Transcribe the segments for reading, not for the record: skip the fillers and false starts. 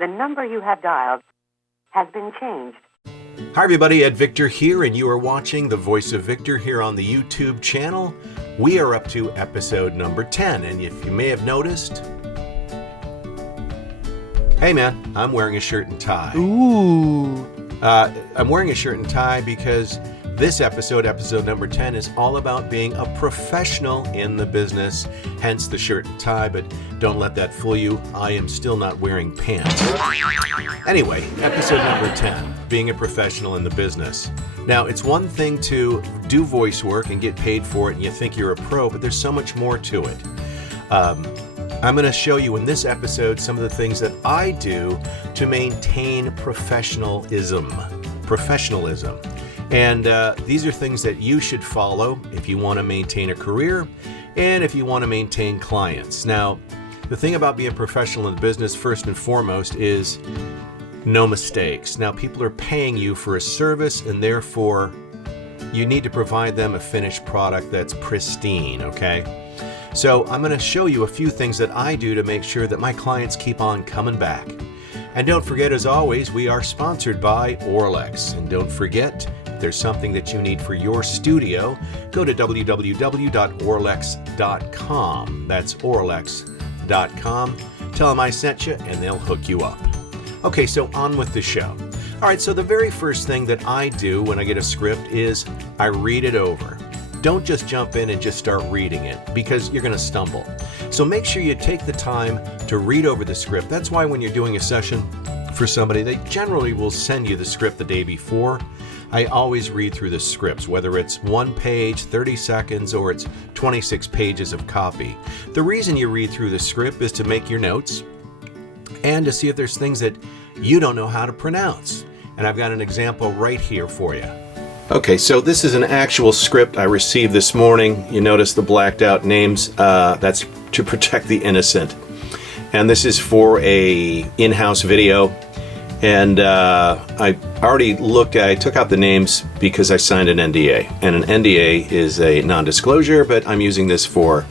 The number you have dialed has been changed. Hi everybody, Ed Victor here, and you are watching The Voice of Victor here on the YouTube channel. We are up to episode number 10, and if you may have noticed, hey man, I'm wearing a shirt and tie. Ooh. I'm wearing a shirt and tie because this episode number 10, is all about being a professional in the business, hence the shirt and tie, but don't let that fool you. I am still not wearing pants. Anyway, episode number 10, being a professional in the business. Now, it's one thing to do voice work and get paid for it and you think you're a pro, but there's so much more to it. I'm going to show you in this episode some of the things that I do to maintain professionalism. And these are things that you should follow if you want to maintain a career and if you want to maintain clients. Now, the thing about being a professional in the business, first and foremost, is no mistakes. Now, people are paying you for a service, and therefore you need to provide them a finished product that's pristine, okay? So I'm going to show you a few things that I do to make sure that my clients keep on coming back. And don't forget, as always, we are sponsored by Orlex. And don't forget, if there's something that you need for your studio, go to www.orlex.com. That's orlex.com. Tell them I sent you, and they'll hook you up. Okay, so on with the show. All right, so the very first thing that I do when I get a script is I read it over. Don't just jump in and just start reading it, because you're going to stumble. So make sure you take the time to read over the script. That's why when you're doing a session for somebody, they generally will send you the script the day before. I always read through the scripts, whether it's 1 page, 30 seconds, or it's 26 pages of copy. The reason you read through the script is to make your notes and to see if there's things that you don't know how to pronounce. And I've got an example right here for you. Okay, so this is an actual script I received this morning. You notice the blacked out names. That's to protect the innocent. And this is for a in-house video. And I already looked at, I took out the names because I signed an NDA. And an NDA is a non-disclosure, but I'm using this for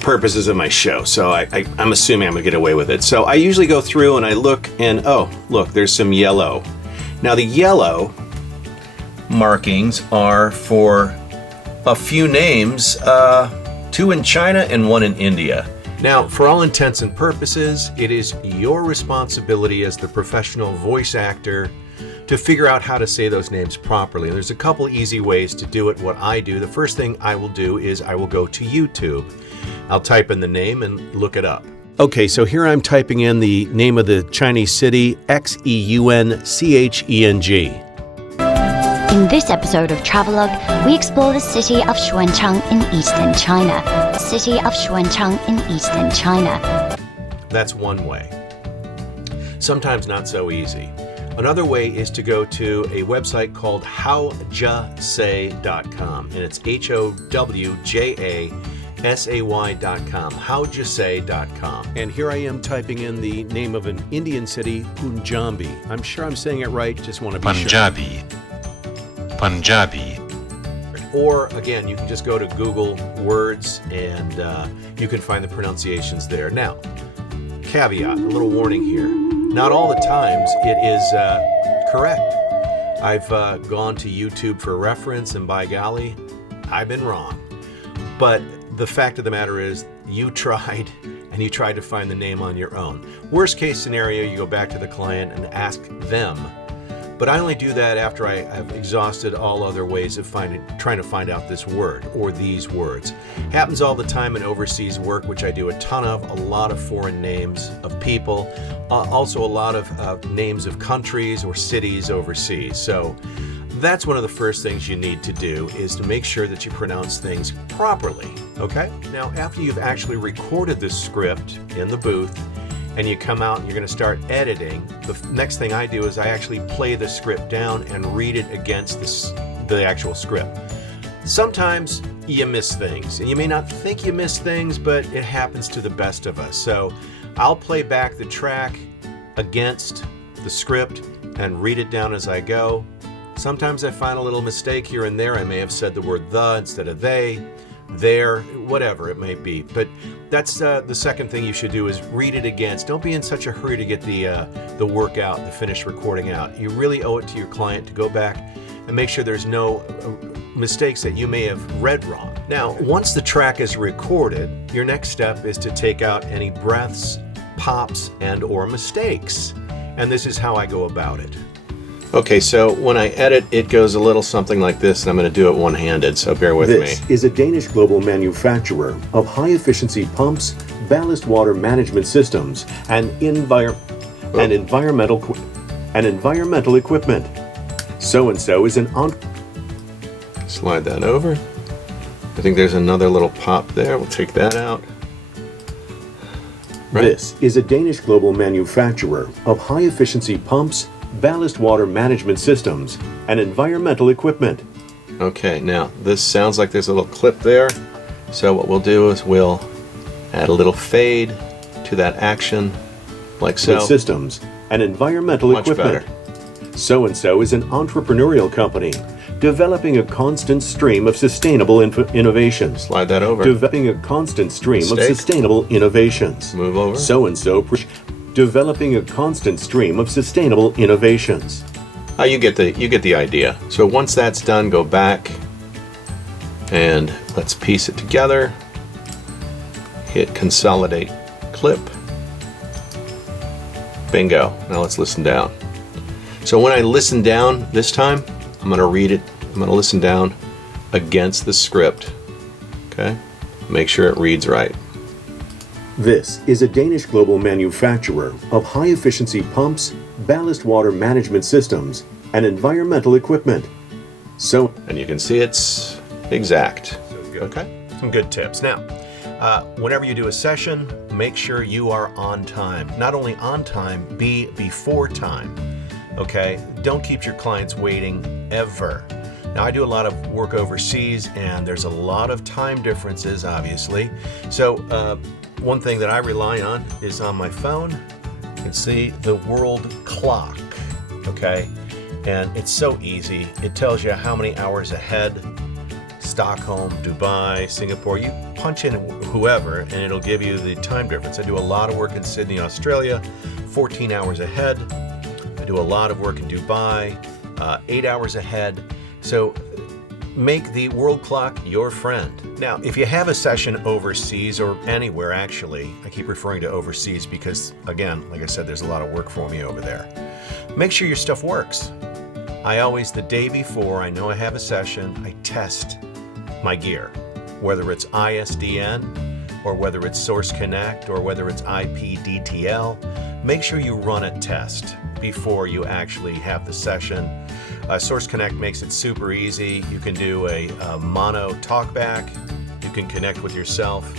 purposes of my show. So I'm assuming I'm gonna get away with it. So I usually go through and I look and, oh, look, there's some yellow. Now the yellow markings are for a few names, 2 in China and 1 in India. Now, for all intents and purposes, it is your responsibility as the professional voice actor to figure out how to say those names properly. There's a couple easy ways to do it. What I do, the first thing I will do is I will go to YouTube. I'll type in the name and look it up. Okay, so here I'm typing in the name of the Chinese city, Xeuncheng. In this episode of Travelogue, we explore the city of Xuancheng in eastern China. That's one way. Sometimes not so easy. Another way is to go to a website called howjasay.com, and it's HOWJASAY.com, howjasay.com. And here I am typing in the name of an Indian city, Punjabi. I'm sure I'm saying it right, just want to be Punjabi. sure. Punjabi. Or again, you can just go to Google Words and you can find the pronunciations there. Now, caveat, a little warning here. Not all the times it is correct. I've gone to YouTube for reference, and by golly, I've been wrong. But the fact of the matter is, you tried, and you tried to find the name on your own. Worst case scenario, you go back to the client and ask them. But I only do that after I have exhausted all other ways of trying to find out this word or these words. Happens all the time in overseas work, which I do a ton of, a lot of foreign names of people, also a lot of names of countries or cities overseas. So that's one of the first things you need to do, is to make sure that you pronounce things properly, okay? Now, after you've actually recorded the script in the booth, and you come out and you're going to start editing, the next thing I do is I actually play the script down and read it against the actual script. Sometimes you miss things, and you may not think you miss things, but it happens to the best of us. So I'll play back the track against the script and read it down as I go. Sometimes I find a little mistake here and there. I may have said the word the instead of they. there, whatever it may be. But that's the second thing you should do is read it against. Don't be in such a hurry to get the work out, the finished recording out. You really owe it to your client to go back and make sure there's no mistakes that you may have read wrong. Now, once the track is recorded, your next step is to take out any breaths, pops, and or mistakes. And this is how I go about it. Okay, so when I edit, it goes a little something like this, and I'm going to do it one-handed, so bear with me. This is a Danish global manufacturer of high-efficiency pumps, ballast water management systems, and environmental equipment. So-and-so is an Slide that over. I think there's another little pop there. We'll take that out. Right. This is a Danish global manufacturer of high-efficiency pumps, ballast water management systems, and environmental equipment. Okay, now this sounds like there's a little clip there. So what we'll do is we'll add a little fade to that action, like so. With systems and environmental Much equipment. better. So-and-so is an entrepreneurial company developing a constant stream of sustainable innovations. Slide that over. Developing a constant stream of Mistake. sustainable innovations. Move over. So-and-so developing a constant stream of sustainable innovations. You get the idea. So once that's done, go back and let's piece it together. Hit consolidate clip. Bingo. Now let's listen down. So when I listen down this time, I'm going to read it. I'm going to listen down against the script. Okay? Make sure it reads right. This is a Danish global manufacturer of high-efficiency pumps, ballast water management systems, and environmental equipment. And you can see it's exact. Okay? Some good tips. Now, whenever you do a session, make sure you are on time. Not only on time, be before time. Okay? Don't keep your clients waiting ever. Now, I do a lot of work overseas, and there's a lot of time differences, obviously. So, one thing that I rely on is on my phone. You can see the world clock, okay? And it's so easy. It tells you how many hours ahead. Stockholm, Dubai, Singapore. You punch in whoever, and it'll give you the time difference. I do a lot of work in Sydney, Australia, 14 hours ahead. I do a lot of work in Dubai, 8 hours ahead. So make the world clock your friend. Now, if you have a session overseas or anywhere, actually, I keep referring to overseas because, again, like I said, there's a lot of work for me over there. Make sure your stuff works. I always, the day before I know I have a session, I test my gear, whether it's ISDN or whether it's Source Connect or whether it's IPDTL. Make sure you run a test before you actually have the session. Source Connect makes it super easy. You can do a mono talkback. You can connect with yourself.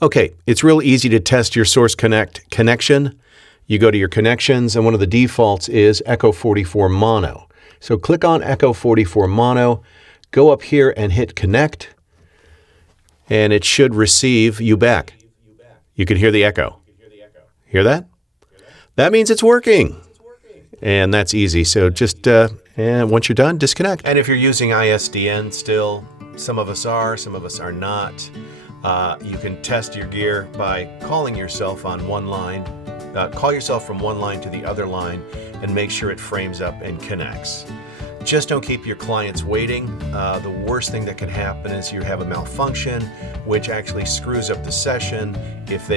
Okay, it's real easy to test your Source Connect connection. You go to your connections, and one of the defaults is Echo 44 Mono. So click on Echo 44 Mono, go up here and hit connect, and it should receive you back. You can hear the echo. Hear that? That means it's working. And that's easy. So just, and once you're done, disconnect. And if you're using ISDN still, some of us are, some of us are not. You can test your gear by calling yourself on one line. Call yourself from one line to the other line and make sure it frames up and connects. Just don't keep your clients waiting. The worst thing that can happen is you have a malfunction, which actually screws up the session. If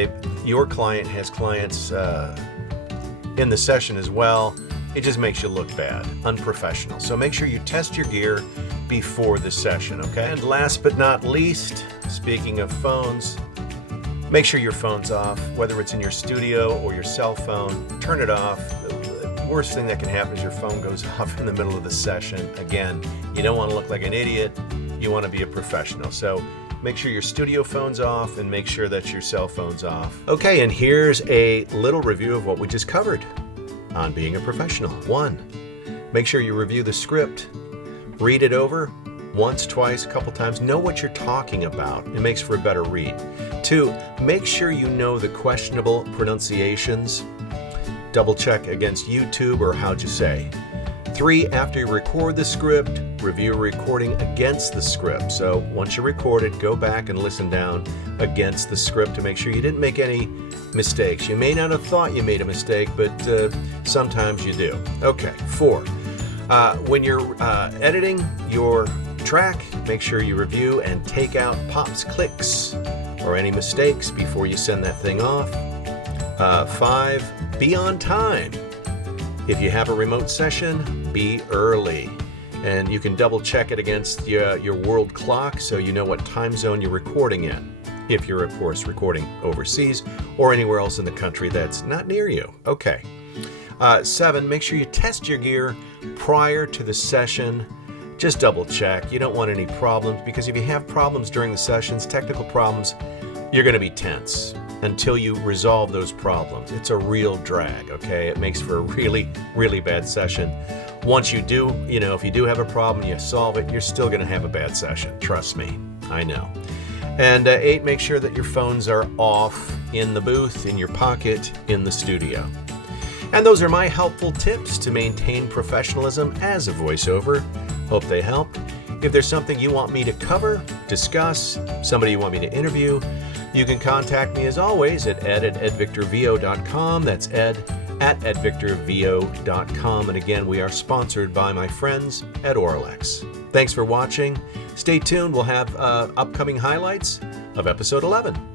your client has clients in the session as well, it just makes you look bad, unprofessional. So make sure you test your gear before the session, okay? And last but not least, speaking of phones, make sure your phone's off, whether it's in your studio or your cell phone, turn it off. The worst thing that can happen is your phone goes off in the middle of the session. Again, you don't want to look like an idiot. You want to be a professional. So make sure your studio phone's off and make sure that your cell phone's off. Okay, and here's a little review of what we just covered on being a professional. 1, make sure you review the script. Read it over once, twice, a couple times. Know what you're talking about. It makes for a better read. 2, make sure you know the questionable pronunciations. Double check against YouTube or how'd you say. 3, after you record the script, review a recording against the script. So once you record it, go back and listen down against the script to make sure you didn't make any mistakes. You may not have thought you made a mistake, but sometimes you do. Okay, 4. When you're editing your track, make sure you review and take out pops, clicks, or any mistakes before you send that thing off. 5, be on time. If you have a remote session, be early. And you can double check it against your world clock so you know what time zone you're recording in. If you're, of course, recording overseas or anywhere else in the country that's not near you. Okay. 7, make sure you test your gear prior to the session. Just double check. You don't want any problems, because if you have problems during the sessions, technical problems, you're going to be tense until you resolve those problems. It's a real drag, okay? It makes for a really, really bad session. Once you do, if you do have a problem, you solve it, you're still going to have a bad session. Trust me, I know. And 8, make sure that your phones are off in the booth, in your pocket, in the studio. And those are my helpful tips to maintain professionalism as a voiceover. Hope they help. If there's something you want me to cover, discuss, somebody you want me to interview, you can contact me as always at ed@edvictorvo.com. That's ed@edvictorvo.com. And again, we are sponsored by my friends at Oralex. Thanks for watching. Stay tuned. We'll have upcoming highlights of episode 11.